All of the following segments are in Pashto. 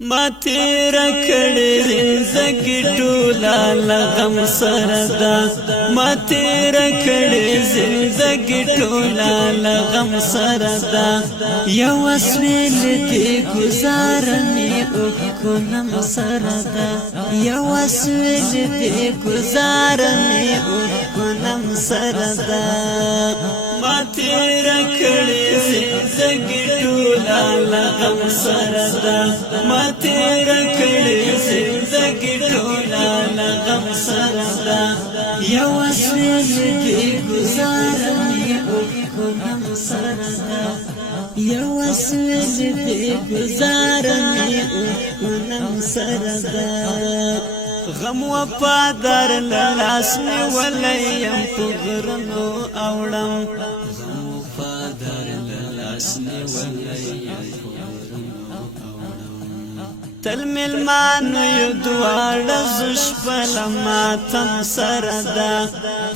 ما تیرا کړي زندګي ټوله لغم سره ده ما تیرا کړي زندګي ټوله لغم سره ده یو اسویل دې گزار مې وکړم سره ده یو اسویل دې گزار مې وکړم سره ده ما تیرا کړي زندګي ټوله لغم سره ده ما تیرا کړي زندګي ټوله لغم سره ده یو اسویل دې گزار مې وکړم سره ده یو اسویل دې گزار مې وکړم سره ده غم وفادار لاس نیولی یم په غرونو اوړم غم وفادار لاس نیولی یم په غرونو اوړم تل میلمانو یو دواړه زه شپله ماتم سره ده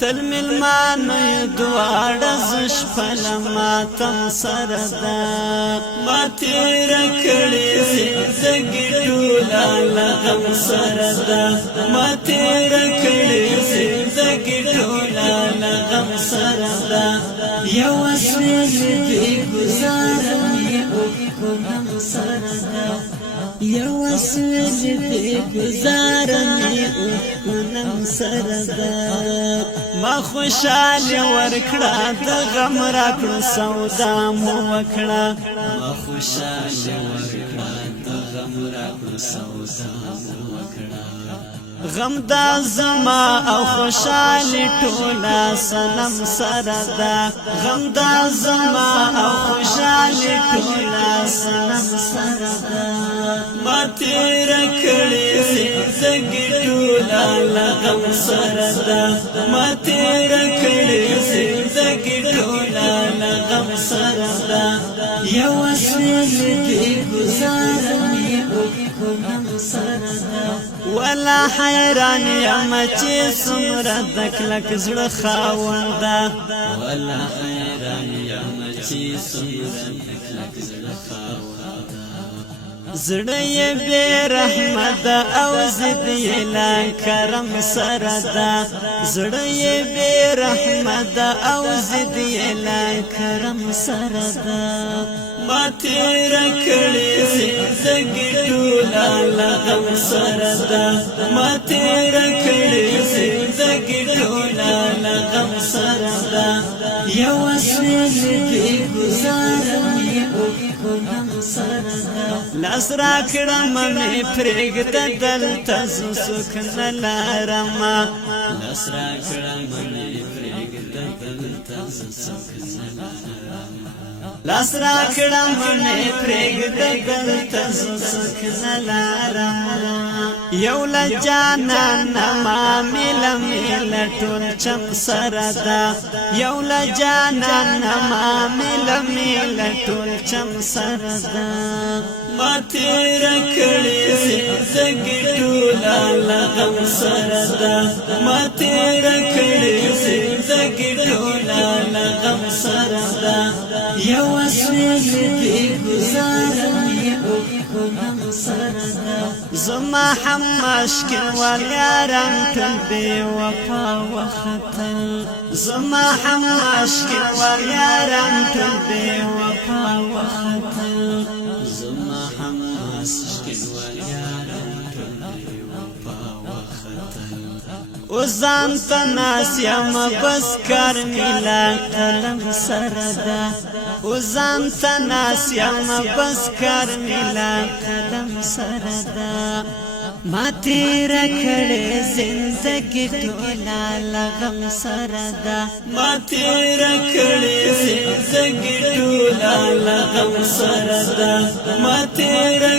تل میلمانو یو دواړه زه شپله ماتم سره ده ما تیره کړې زندګي ټوله لغم سره ده ما تیره کړې زندګي ټوله لغم سره ده یو اسویل دې گزار مې وکړم سره ده یو اسویل دې گزار مې وکړم سره ده ما خوشاله ورکړه د غم راکړو سودا مو وکړه ما خوشاله ورکړه د غم راکړو سودا مو وکړه غم دا زما او خوشاله ټوله سنم سره ده غم دا زما او خوشاله ټوله سنم سره ده ما تیره کړې زندګي ټوله لغم سره ده ما تیره کړې زندګي ټوله لغم سره ده یو اسویل دې گزار مې وکړم سره ده ولا حیران یم چې څومره د کلک زړه خاونده ولا حیران یم چې څومره د کلک زړه خاونده زړه یې بې رحمه ده او ضد یې لا کرم سره ده زړه یې بې رحمه ده او ضد یې لا کرم سره ده ما تیره کړې زندګي ټوله لغم سره ده ما تیره کړې زندګي ټوله لغم سره ده یو اسویل دې گزار مې وکړم سره ده لاس راکړم مې پرېږده دلته زه څوک نه لرم لاس راکړم مې پرېږده دلته زه څوک نه لرم لاس راکړم مې پرېږده دلته زه څوک نه لرم یو له جانانه ما میله میله ټول چم سره ده یو له جانانه ما میله میله ټول چم سره ده ما تیره کړې زندګي ټوله لغم سره ده ما تیره کړې زندګي ټوله لغم سره ده یو اسویل دې گزار مې وکړم سره ده زما هم مشکل ولیارم ټول بې وفا وختل زما هم مشکل ولیارم ټول بې وفا وختل زما هم مشکل ولیارم ټول بې وفا وختل او ځان ته ناس یم بس کار مې لا قلم سره ده او ځان ته ناس یم بس کار مې لا قلم سره ده ما تیره کړې زندګي ټوله لغم سره ده ما تیره کړې زندګي ټوله لغم سره ده ما تیره